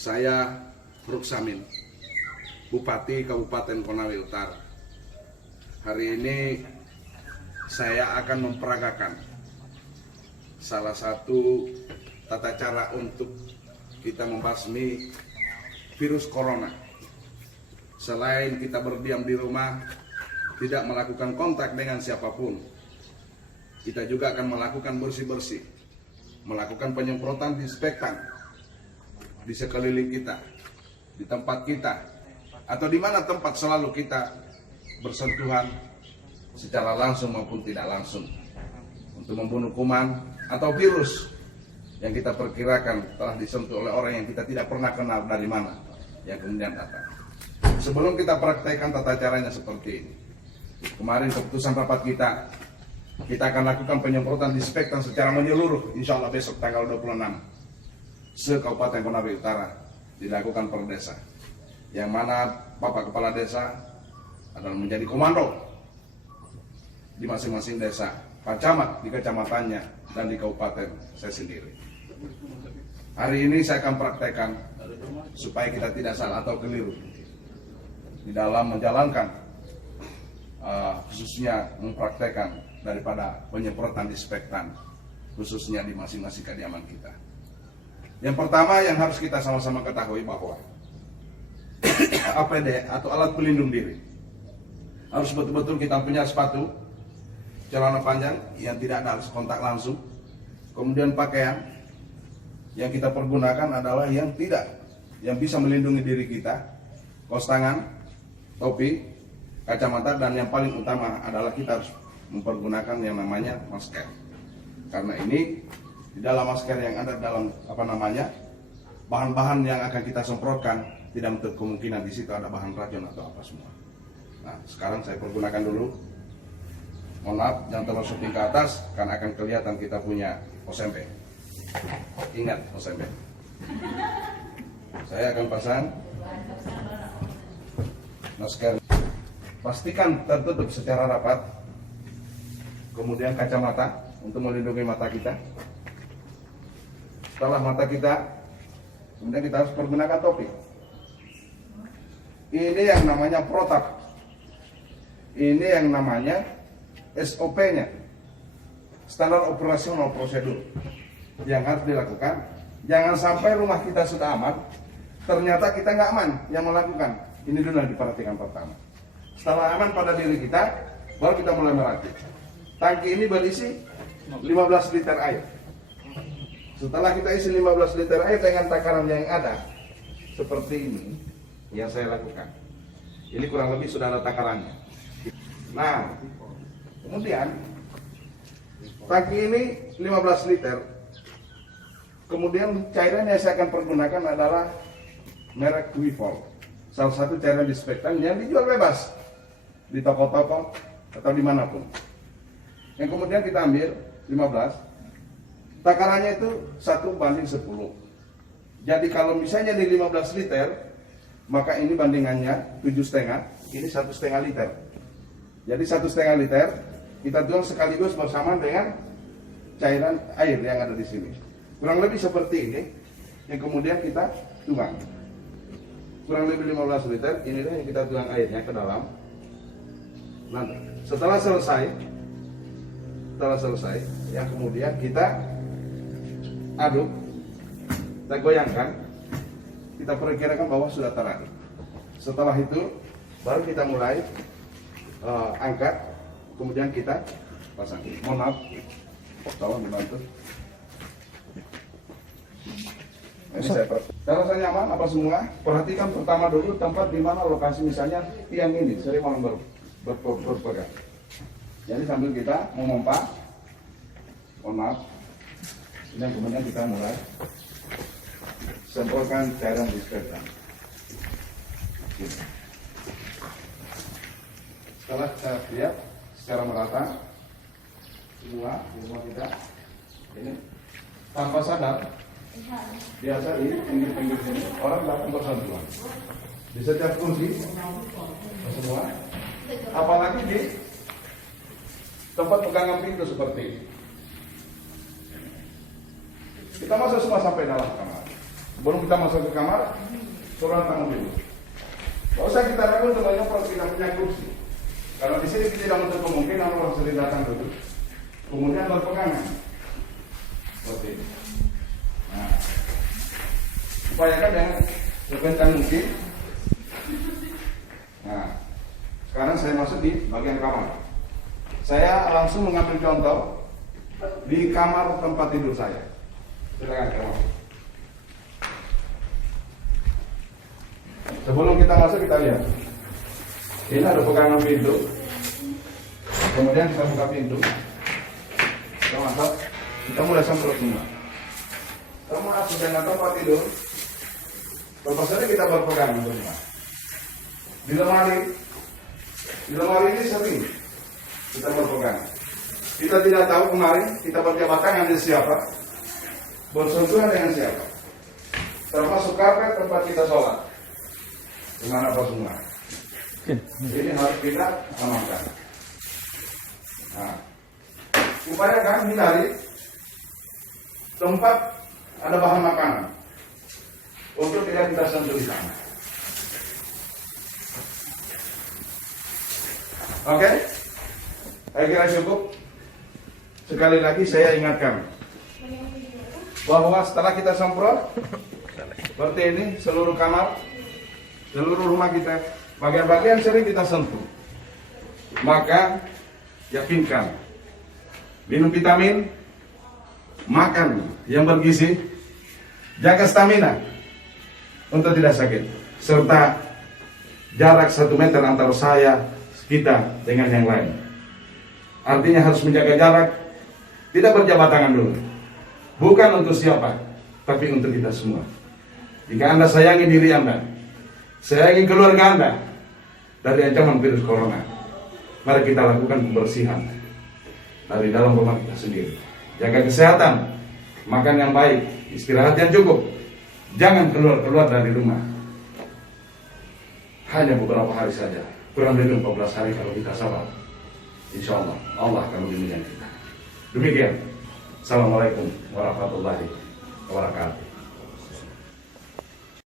Saya Ruksamin, Bupati Kabupaten Konawe Utara. Hari ini saya akan memperagakan salah satu tata cara untuk kita membasmi virus corona. Selain kita berdiam di rumah, tidak melakukan kontak dengan siapapun, kita juga akan melakukan bersih-bersih, melakukan penyemprotan disinfektan di sekeliling kita, di tempat kita, atau di mana tempat selalu kita bersentuhan secara langsung maupun tidak langsung, untuk membunuh kuman atau virus yang kita perkirakan telah disentuh oleh orang yang kita tidak pernah kenal dari mana yang kemudian datang. Sebelum kita praktekkan tata caranya seperti ini, kemarin keputusan rapat kita akan lakukan penyemprotan disinfektan secara menyeluruh, insya Allah besok tanggal 26 se-Kabupaten Konawe Utara dilakukan per desa, yang mana Bapak Kepala Desa adalah menjadi komando di masing-masing desa, Pak Camat di kecamatannya, dan di kabupaten saya sendiri. Hari ini saya akan praktekkan supaya kita tidak salah atau keliru di dalam menjalankan, khususnya mempraktekkan daripada penyemprotan disinfektan, khususnya di masing-masing kediaman kita. Yang pertama yang harus kita sama-sama ketahui bahwa APD atau alat pelindung diri harus betul-betul kita punya sepatu, celana panjang yang tidak ada kontak langsung, kemudian pakaian yang kita pergunakan adalah yang bisa melindungi diri kita, kaos tangan, topi, kacamata, dan yang paling utama adalah kita harus mempergunakan yang namanya masker. Karena ini di dalam masker yang ada dalam bahan-bahan yang akan kita semprotkan, tidak menutup kemungkinan di situ ada bahan racun atau apa semua. Nah, sekarang saya pergunakan dulu. Mohon maaf, jangan terlalu shooting ke atas karena akan kelihatan kita punya osempe. Ingat osempe. Saya akan pasang masker. Pastikan tertutup secara rapat. Kemudian kacamata untuk melindungi mata kita. Setelah mata kita, kemudian kita harus menggunakan topi. Ini yang namanya protap. Ini yang namanya SOP-nya, standar operasional prosedur yang harus dilakukan. Jangan sampai rumah kita sudah aman, ternyata kita nggak aman yang melakukan. Ini dulu yang diperhatikan pertama. Setelah aman pada diri kita, baru kita mulai merakit. Tangki ini berisi 15 liter air. Setelah kita isi 15 liter air dengan takaran yang ada seperti ini yang saya lakukan. Ini kurang lebih sudah ada takarannya. Nah, kemudian tangki ini 15 liter. Kemudian cairan yang saya akan pergunakan adalah merek Wivol. Salah satu cairan disinfektan yang dijual bebas di toko-toko atau dimanapun. Yang kemudian kita ambil 15. Takarannya itu 1:10. Jadi kalau misalnya di 15 liter, maka ini bandingannya 7,5. Ini 1,5 liter. Jadi 1,5 liter kita tuang sekaligus bersama dengan cairan air yang ada di sini. Kurang lebih seperti ini. Yang kemudian kita tuang. Kurang lebih 15 liter. Inilah yang kita tuang airnya ke dalam. Nah, setelah selesai, yang kemudian kita aduk, kita goyangkan, kita perkirakan bahwa sudah teraduk. Setelah itu baru kita mulai angkat, kemudian kita pasang. Mohon maaf, tolong dibantu. Ini saya rasa nyaman apa semua. Perhatikan pertama dulu tempat di mana lokasi, misalnya tiang ini sering orang berpegang. Jadi sambil kita memompa, mohon maaf, dan kemudian kita mulai semprotkan cairan disinfektan. Setelah kita lihat secara merata semua di rumah kita ini, tanpa sadar biasa di pinggir-pinggir sini orang datang bersentuhan di setiap kursi semua, apalagi di tempat pegangan pintu seperti ini. Kita masuk semua sampai dalam kamar. Sebelum kita masuk ke kamar, suruh tangan dulu. Gak usah kita ragu untuk menyemprot, kita punya kursi. Kalau di sini kita tidak menutup kemungkinan orang sering datang dulu, kemudian berpegangan seperti ini. Nah, upayakan dengan sebentar mungkin. Nah, sekarang saya masuk di bagian kamar. Saya langsung mengambil contoh di kamar tempat tidur saya. Silakan kamar. Sebelum kita masuk kita lihat. Ini ada pegangan pintu. Kemudian kita buka pintu. Kita masuk. Kita mulai semprot semua. Kita masuk dengan tempat tidur. Terpaksa kita berpegangan semua. Di lemari ini sering kita berpegangan. Kita tidak tahu kemarin kita berjabat tangan dengan siapa, bersentuhan dengan siapa. Termasuk karpet tempat kita sholat. Dimana apa semua. Ini harus kita amankan. Nah, upayakan hindari tempat ada bahan makanan untuk tidak kita sentuh di sana. Oke, saya kira cukup. Sekali lagi saya ingatkan bahwa setelah kita semprot seperti ini seluruh kamar, seluruh rumah kita, bagian-bagian sering kita sentuh, maka yakinkan minum vitamin, makan yang bergizi, jaga stamina untuk tidak sakit, serta jarak 1 meter antara kita dengan yang lain. Artinya harus menjaga jarak, tidak berjabat tangan dulu. Bukan untuk siapa, tapi untuk kita semua. Jika Anda sayangi diri Anda, sayangi keluarga Anda dari ancaman virus corona, mari kita lakukan pembersihan dari dalam rumah kita sendiri. Jaga kesehatan, makan yang baik, istirahat yang cukup. Jangan keluar dari rumah. Hanya beberapa hari saja, kurang dari 14 hari kalau kita sabar. Insya Allah, Allah akan melindungi kita. Demikian. Assalamualaikum warahmatullahi wabarakatuh.